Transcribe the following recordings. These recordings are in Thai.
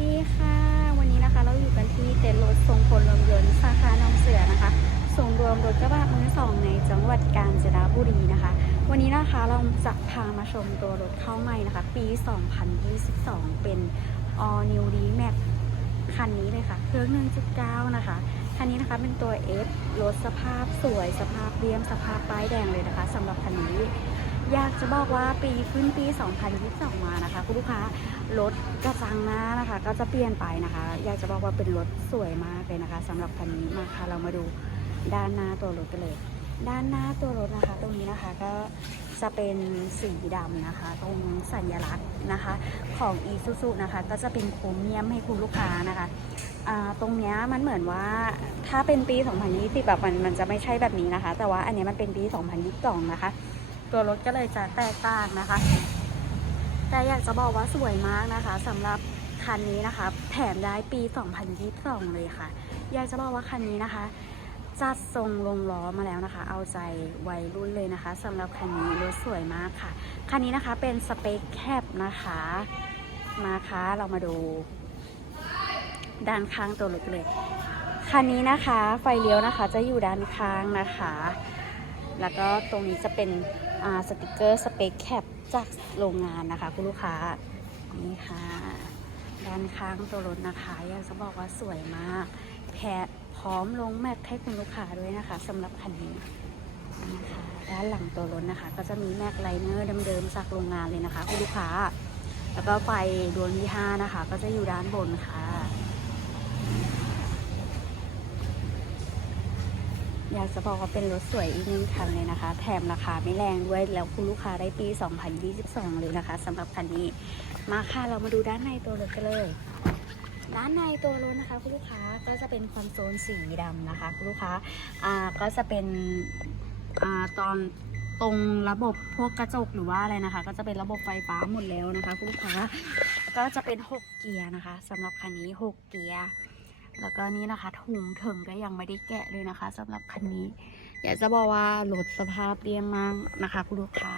ดีค่ะ วันนี้นะคะเราอยู่กันที่เต็นท์รถทรงพลรวมยนต์สาขาหนองเสือนะคะส่งรวมรถกระบะมือสองในจังหวัดกาญจนบุรีนะคะ วันนี้นะคะเราจะพามาชมตัวรถเข้าใหม่นะคะ ปี 2022 เป็น All New D Max คันนี้เลยค่ะ เครื่อง 1.9 นะคะ คันนี้นะคะเป็นตัว F รถสภาพสวยสภาพเรียมสภาพป้ายแดงเลยนะคะสำหรับคันนี้ อยากจะบอกว่าปีขึ้นปี 2022 มานะคะ คุณลูกค้ารถกระจังหน้านะคะ ก็จะเปลี่ยนไปนะคะ อยากจะบอกว่าเป็นรถสวยมากเลยนะคะสำหรับคันนี้มาค่ะเรามาดูด้านหน้าตัวรถกันเลย ด้านหน้าตัวรถนะคะ ตรงนี้นะคะก็จะเป็นสีดำนะคะ ตรงสัญลักษณ์นะคะ ของ e s u s u นะคะ ก็จะเป็นโครเมียมให้คุณลูกค้านะคะตรงนี้มันเหมือนว่าถ้าเป็นปี 2020แบบมันมันจะไม่ใช่แบบนี้นะคะ แต่ว่าอันนี้มันเป็นปี 2022 นะคะ ตัวรถก็เลยจะแตกต่างนะคะ แต่อยากจะบอกว่าสวยมากนะคะสำหรับคันนี้นะคะ แถมได้ปี 2022 เลยค่ะ อยากจะบอกว่าคันนี้นะคะ จัดทรงลงล้อมาแล้วนะคะ เอาใจวัยรุ่นเลยนะคะสำหรับคันนี้รถสวยมากค่ะ คันนี้นะคะเป็นสเปคแคบนะคะมาคะเรามาดูด้านข้างตัวรถเลยคันนี้นะคะ ไฟเลี้ยวนะคะจะอยู่ด้านข้างนะคะ แล้วก็ตรงนี้จะเป็น สติกเกอร์สเปคแคปจากโรงงานนะคะ คุณลูกค้า นี่ค่ะ ด้านข้างตัวรถนะคะ อยากจะบอกว่าสวยมาก แพพร้อมลงแม็กให้คุณลูกค้าด้วยนะคะสำหรับคันนี้นะคะด้านหลังตัวรถนะคะ ก็จะมีแม็กไลเนอร์เดิมๆจากโรงงานเลยนะคะ คุณลูกค้า แล้วก็ไฟดวงที่ห้านะคะ ก็จะอยู่ด้านบนค่ะ อยากจะบอกว่าเป็นรถสวยอีกหนึ่งคันเลยนะคะ แถมราคาไม่แรงด้วย แล้วคุณลูกค้าได้ปี 2022 เลยนะคะสำหรับคันนี้ มาค่ะเรามาดูด้านในตัวรถกันเลย ด้านในตัวรถนะคะ คุณลูกค้าก็จะเป็นคอนโซลสีดำนะคะ คุณลูกค้าอ่าก็จะเป็นอ่าตอนตรงระบบพวกกระจกหรือว่าอะไรนะคะ ก็จะเป็นระบบไฟฟ้าหมดแล้วนะคะ คุณลูกค้าก็จะเป็น 6 เกียร์นะคะสำหรับคันนี้ 6 เกียร์ แล้วก็นี่นะคะถุงถึงก็ยังไม่ได้แกะเลยนะคะสำหรับคันนี้ อยากจะบอกว่ารถสภาพเรียมมากนะคะคุณลูกค้า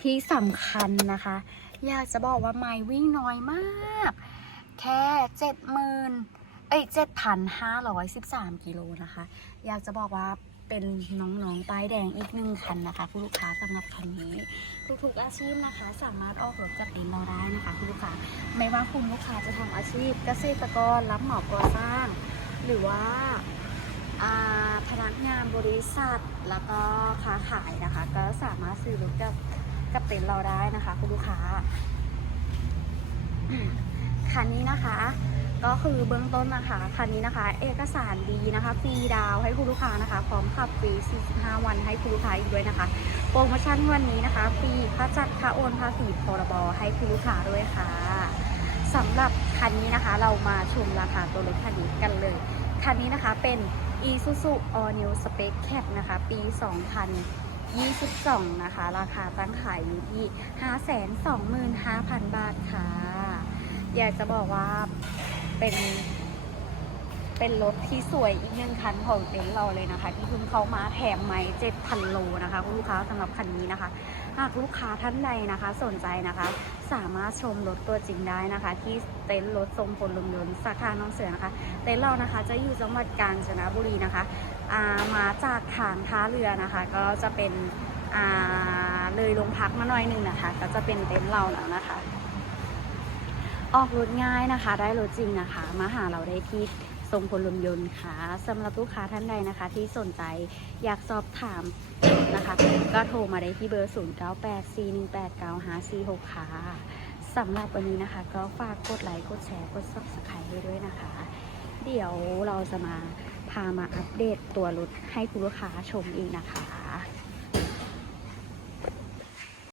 ที่สำคัญนะคะ อยากจะบอกว่าไมล์วิ่งน้อยมาก แค่เจ็ดหมื่นเอ้ยเจ็ดพันห้าร้อยสิบสามกิโลนะคะ อยากจะบอกว่า เป็นน้องๆป้ายแดงอีกหนึ่งคันนะคะคุณลูกค้าสำหรับคันนี้ทุกๆอาชีพนะคะ สามารถออกรถจากเต็นท์เราได้นะคะคุณลูกค้าไม่ว่าคุณลูกค้าจะทำอาชีพเกษตรกรรับเหมาก่อสร้าง หรือว่าพนักงานบริษัทแล้วก็ค้าขายนะคะ ก็สามารถซื้อรถกับกับเต็นเราได้นะคะ คุณลูกค้าคันนี้นะคะ ก็คือเบื้องต้นนะคะคันนี้นะคะ เอกสารดีนะคะฟรีดาวให้คุณลูกค้านะคะ พร้อมขับฟรี 45 วันให้คุณลูกค้าอีกด้วยนะคะ โปรโมชั่นวันนี้นะคะฟรีค่าจัดค่าโอนภาษีพรบให้คุณลูกค้าด้วยค่ะสำหรับคันนี้นะคะเรามาชมราคาตัวรถคันนี้กันเลย คันนี้นะคะเป็น Isuzu All New Spec Cap นะคะ ปี 2022 นะคะ ราคาตั้งขายอยู่ที่ 525,000 บาทค่ะ อยากจะบอกว่า เป็นเป็นรถที่สวยอีกหนึ่งคันของเต็นท์เราเลยนะคะ ที่เพิ่งเข้ามาแถมไม่7,000โลนะคะคุณลูกค้าสำหรับคันนี้นะคะ หากลูกค้าท่านใดนะคะ สนใจนะคะ สามารถชมรถตัวจริงได้นะคะ ที่เต็นท์รถทรงพลลมยนต์สาขาน้องเสือนะคะ เต็นท์เรานะคะจะอยู่จังหวัดกาญจนบุรีนะคะามาจากทางท่าเรือนะคะ ก็จะเป็นเลยโรงพักมาหน่อยหนึ่งนะคะ ก็จะเป็นเต็นท์เราแล้วนะคะ ออกรถง่ายนะคะ ได้รถจริงนะคะ มาหาเราได้ที่ทรงพลลมยนต์ค่ะสำหรับลูกค้าท่านใดนะคะ ที่สนใจอยากสอบถามนะคะ ก็โทรมาได้ที่เบอร์ 0 9 8 4 1 8 9 5 4 6 ค่ะสำหรับวันนี้นะคะ ก็ฝากกดไลค์กดแชร์กด subscribe ให้ด้วยนะคะ เดี๋ยวเราจะมาพามาอัปเดตตัวรถให้คุณลูกค้าชมอีกนะคะ